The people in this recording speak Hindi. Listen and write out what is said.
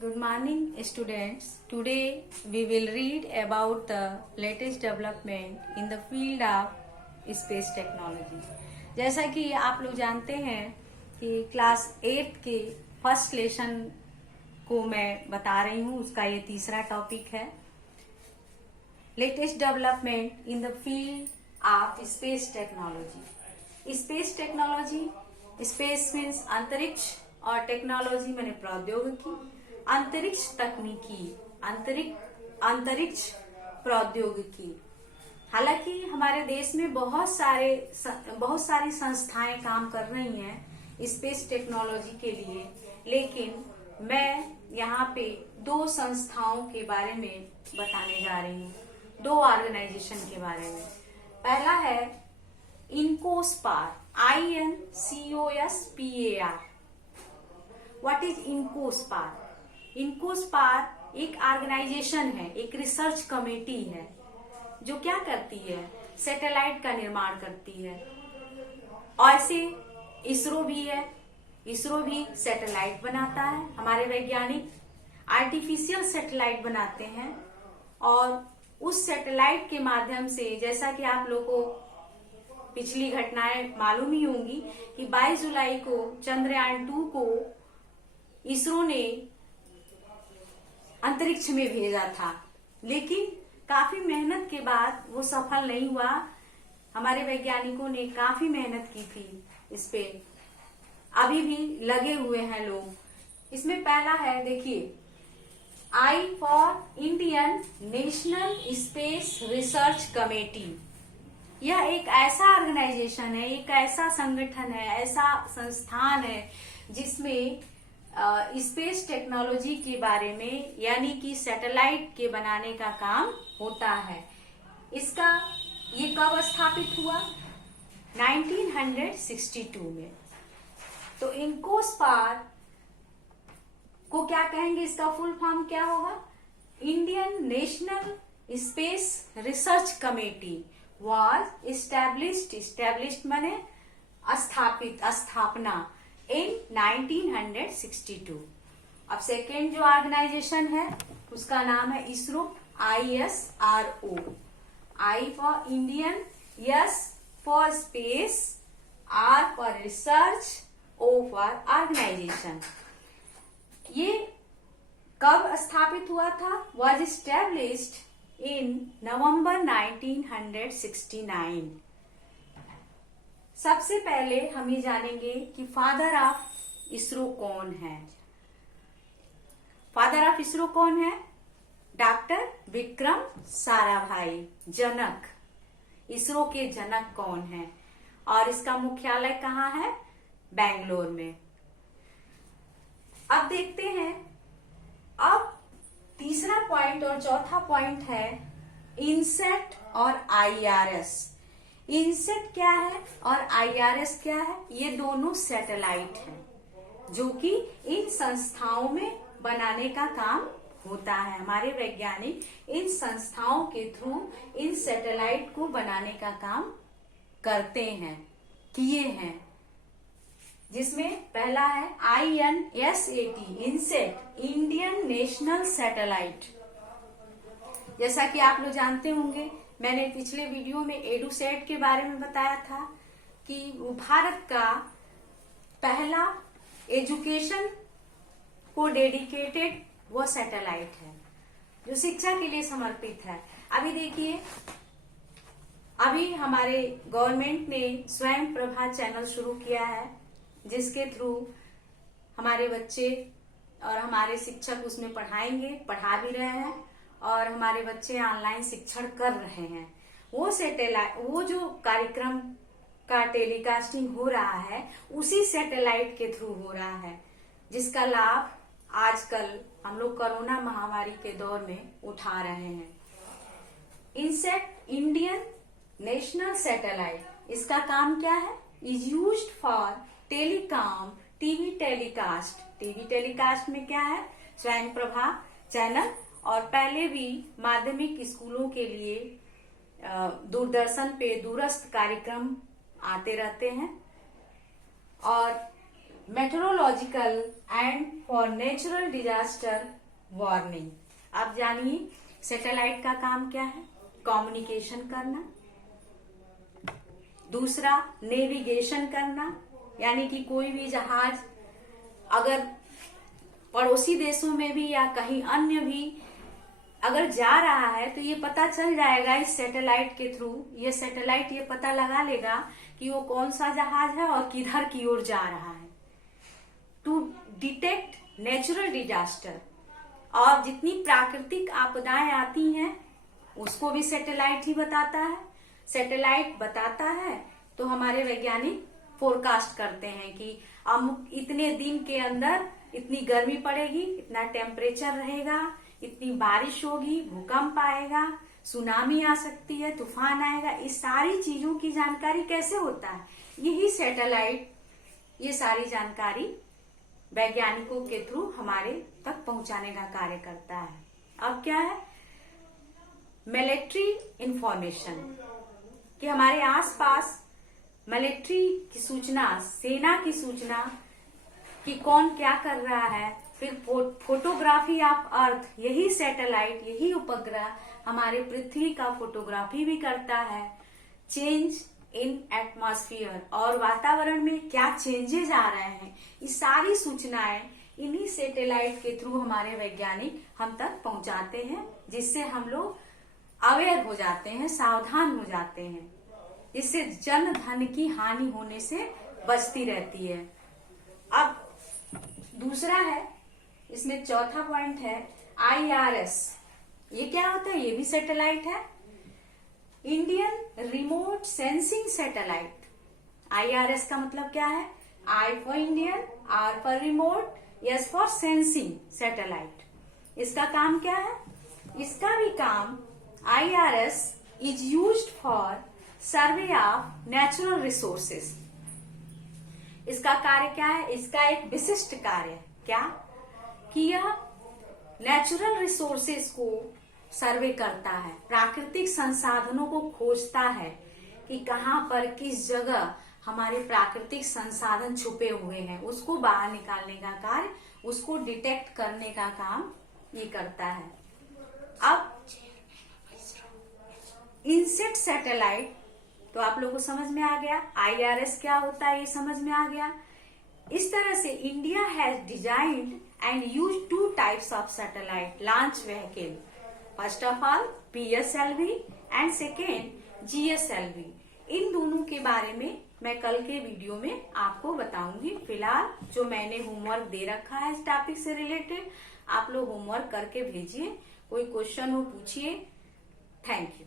Good morning, students. Today we will read about the latest development in the field of space technology. जैसा कि आप लोग जानते हैं कि क्लास 8 के फर्स्ट लेसन को मैं बता रही हूँ, उसका ये तीसरा टॉपिक है latest development in the field of space technology. Space technology, space means अंतरिक्ष और टेक्नोलॉजी मैंने प्रौद्योगिकी, अंतरिक्ष तकनीकी, अंतरिक्ष प्रौद्योगिकी। हालांकि हमारे देश में बहुत सारी संस्थाएं काम कर रही हैं स्पेस टेक्नोलॉजी के लिए, लेकिन मैं यहाँ पे दो संस्थाओं के बारे में बताने जा रही हूँ, दो ऑर्गेनाइजेशन के बारे में। पहला है INCOSPAR, INCOSPAR। What is INCOSPAR? INCOSPAR एक ऑर्गेनाइजेशन है, एक रिसर्च कमेटी है जो क्या करती है, सैटेलाइट का निर्माण करती है। और ऐसे इसरो भी है, इसरो भी सैटेलाइट बनाता है। हमारे वैज्ञानिक आर्टिफिशियल सैटेलाइट बनाते हैं और उस सैटेलाइट के माध्यम से, जैसा कि आप लोगों को पिछली घटनाएं मालूम ही होंगी कि 22 जुलाई को चंद्रयान 2 को इसरो ने अंतरिक्ष में भेजा था, लेकिन काफी मेहनत के बाद वो सफल नहीं हुआ। हमारे वैज्ञानिकों ने काफी मेहनत की थी इस पे, अभी भी लगे हुए हैं लोग। इसमें पहला है, देखिए, I for Indian national space research committee. यह एक ऐसा ऑर्गेनाइजेशन है, एक ऐसा संगठन है, ऐसा संस्थान है जिसमें स्पेस टेक्नोलॉजी के बारे में, यानी कि सैटेलाइट के बनाने का काम होता है। इसका ये कब स्थापित हुआ? 1962 में। तो इनकोस्पार को क्या कहेंगे, इसका फुल फॉर्म क्या होगा? Indian national space research committee was established माने स्थापित, स्थापना इन 1962। अब सेकेंड जो ऑर्गेनाइजेशन है उसका नाम है ISRO, ISRO। I for Indian, S for space, R for research, O for organisation. ये कब स्थापित हुआ था? Was established in November 1969। सबसे पहले हम ये जानेंगे कि फादर ऑफ इसरो कौन है। फादर ऑफ इसरो कौन है? डॉक्टर विक्रम साराभाई। जनक, इसरो के जनक कौन है? और इसका मुख्यालय कहाँ है? बेंगलोर में। अब देखते हैं, अब तीसरा पॉइंट और चौथा पॉइंट है इनसेट और IRS। इनसेट क्या है और IRS क्या है? ये दोनों सैटेलाइट हैं जो कि इन संस्थाओं में बनाने का काम होता है। हमारे वैज्ञानिक इन संस्थाओं के थ्रू इन सैटेलाइट को बनाने का काम करते हैं, किए हैं, जिसमें पहला है INSAT, INSAT, Indian national satellite. जैसा कि आप लोग जानते होंगे, मैंने पिछले वीडियो में एडुसेट के बारे में बताया था कि वो भारत का पहला एजुकेशन को डेडिकेटेड वो सैटेलाइट है जो शिक्षा के लिए समर्पित है। अभी देखिए, अभी हमारे गवर्नमेंट ने स्वयं प्रभा चैनल शुरू किया है, जिसके थ्रू हमारे बच्चे और हमारे शिक्षक उसमें पढ़ाएंगे, पढ़ा भी रहे हैं, और हमारे बच्चे ऑनलाइन शिक्षण कर रहे हैं। वो सैटेलाइट, वो जो कार्यक्रम का टेलीकास्टिंग हो रहा है उसी सैटेलाइट के थ्रू हो रहा है, जिसका लाभ आजकल हम लोग कोरोना महामारी के दौर में उठा रहे हैं। इनसेट, इंडियन नेशनल सैटेलाइट, इसका काम क्या है? Is used for telecom, TV telecast. TV telecast में क्या है? स्वयं प्रभा चैनल, और पहले भी माध्यमिक स्कूलों के लिए दूरदर्शन पे दूरस्थ कार्यक्रम आते रहते हैं। और metrological and for natural disaster warning. अब जानिए सैटेलाइट का काम क्या है। कम्युनिकेशन करना, दूसरा नेविगेशन करना, यानी कि कोई भी जहाज अगर पड़ोसी देशों में भी या कहीं अन्य भी अगर जा रहा है तो ये पता चल जाएगा इस सैटेलाइट के थ्रू। ये सैटेलाइट ये पता लगा लेगा कि वो कौन सा जहाज है और किधर की ओर जा रहा है। टू डिटेक्ट नेचुरल डिजास्टर, और जितनी प्राकृतिक आपदाएं आती हैं उसको भी सैटेलाइट ही बताता है। सैटेलाइट बताता है तो हमारे वैज्ञानिक फोरकास्ट करते हैं कि अब इतने दिन के अंदर इतनी गर्मी पड़ेगी, इतना टेम्परेचर रहेगा, इतनी बारिश होगी, भूकंप आएगा, सुनामी आ सकती है, तूफान आएगा। इस सारी चीजों की जानकारी कैसे होता है? यही सैटेलाइट ये सारी जानकारी वैज्ञानिकों के थ्रू हमारे तक पहुंचाने का कार्य करता है। अब क्या है? मिलिट्री इंफॉर्मेशन, कि हमारे आसपास मिलिट्री की सूचना, सेना की सूचना कि कौन क्या कर रहा है। फिर फोटोग्राफी ऑफ अर्थ, यही सैटेलाइट, यही उपग्रह हमारे पृथ्वी का फोटोग्राफी भी करता है। चेंज इन एटमॉस्फेयर, और वातावरण में क्या चेंजेस आ रहे हैं, ये सारी सूचनाएं इन्हीं सैटेलाइट के थ्रू हमारे वैज्ञानिक हम तक पहुंचाते हैं, जिससे हम लोग अवेयर हो जाते हैं, सावधान हो जाते हैं, इससे जन धन की हानि होने से बचती रहती है। अब दूसरा है, इसमें चौथा पॉइंट है IRS। ये क्या होता है? ये भी सैटेलाइट है, Indian remote sensing satellite. IRS का मतलब क्या है? I for Indian, R for remote, S for sensing satellite. इसका काम क्या है? इसका भी काम IRS is used for survey of natural resources. इसका कार्य क्या है? इसका एक विशिष्ट कार्य है क्या, कि यह नेचुरल रिसोर्सेस को सर्वे करता है, प्राकृतिक संसाधनों को खोजता है कि कहां पर किस जगह हमारे प्राकृतिक संसाधन छुपे हुए हैं, उसको बाहर निकालने का कार्य, उसको डिटेक्ट करने का काम ये करता है। अब इंसेट सैटेलाइट तो आप लोगों को समझ में आ गया, IRS क्या होता है ये समझ में आ गया। इस तरह से India has designed and use 2 types of satellite launch vehicle. First of all PSLV and second GSLV। इन दोनों के बारे में मैं कल के वीडियो में आपको बताऊंगी। फिलहाल जो मैंने होमवर्क दे रखा है इस टॉपिक से रिलेटेड, आप लोग होमवर्क करके भेजिए। कोई क्वेश्चन हो पूछिए। Thank you.